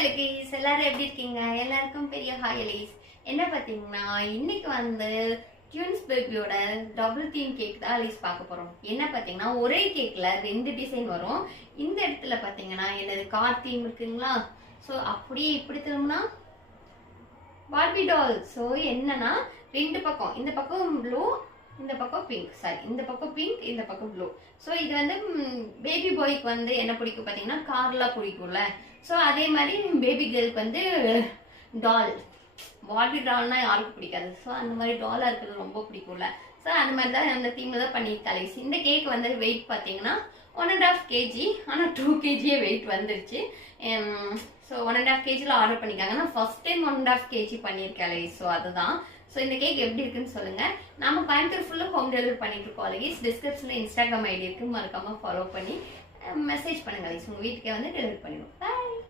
அலீஸ், எல்லாரும் எப்படி இருக்கீங்க? எல்லாருக்கும் பெரிய ஹாய் அலீஸ். என்ன பார்த்தீங்கன்னா இன்னைக்கு வந்து ட்யூன்ஸ் பேபியோட டபுள் தீம் கேக் தான் அலீஸ் பார்க்க போறோம். என்ன பார்த்தீங்கன்னா ஒரே கேக்ல 2 டிசைன் வரும். இந்த இடத்துல பார்த்தீங்கன்னா என்னது கார் தீம் இருக்குங்களா? ஸோ அப்படியே இப்படி திரும்பினா பார்பி டால். ஸோ என்னன்னா 2 பக்கம், இந்த பக்கம் ப்ளூ, இந்த பக்கம் பிங்க். சாரி, இந்த பக்கம் பிங்க், இந்த பக்கம் ப்ளூ. ஸோ இது வந்து பேபி பாய்க்கு வந்து என்ன பிடிக்கும் பார்த்தீங்கன்னா கார்லாம் பிடிக்கும்ல. ஸோ அதே மாதிரி பேபி கேர்ளுக்கு வந்து டால், பார்பி டால்னா யாருக்கும் பிடிக்காது. ஸோ அந்த மாதிரி டாலாக இருக்கிறது ரொம்ப பிடிக்கும்ல. ஸோ அந்த மாதிரி தான் அந்த தீமில் தான் பண்ணியிருக்காளே. இந்த கேக் வந்து வெயிட் பார்த்தீங்கன்னா 1.5 kg. ஆனால் 2 kg வெயிட் வந்துருச்சு. ஸோ 1.5 kgல ஆர்டர் பண்ணிக்காங்க. நான் ஃபர்ஸ்ட் டைம் 1.5 kg பண்ணியிருக்காளே. ஸோ அதுதான். ஸோ இந்த கேக் எப்படி இருக்குன்னு சொல்லுங்க. நம்ம கோயம்புத்தூர் ஃபுல்லாக ஹோம் டெலிவரி பண்ணிட்டு இருக்கோம் அலீஸ். டிஸ்கிரிப்ஷனில் இன்ஸ்டாகிராம் ஐடி இருக்கு, மறக்காம ஃபாலோ பண்ணி மெசேஜ் பண்ணுங்க அலீஸ். உங்க வீட்டுக்கே வந்து டெலிவரி பண்ணிடுவோம்.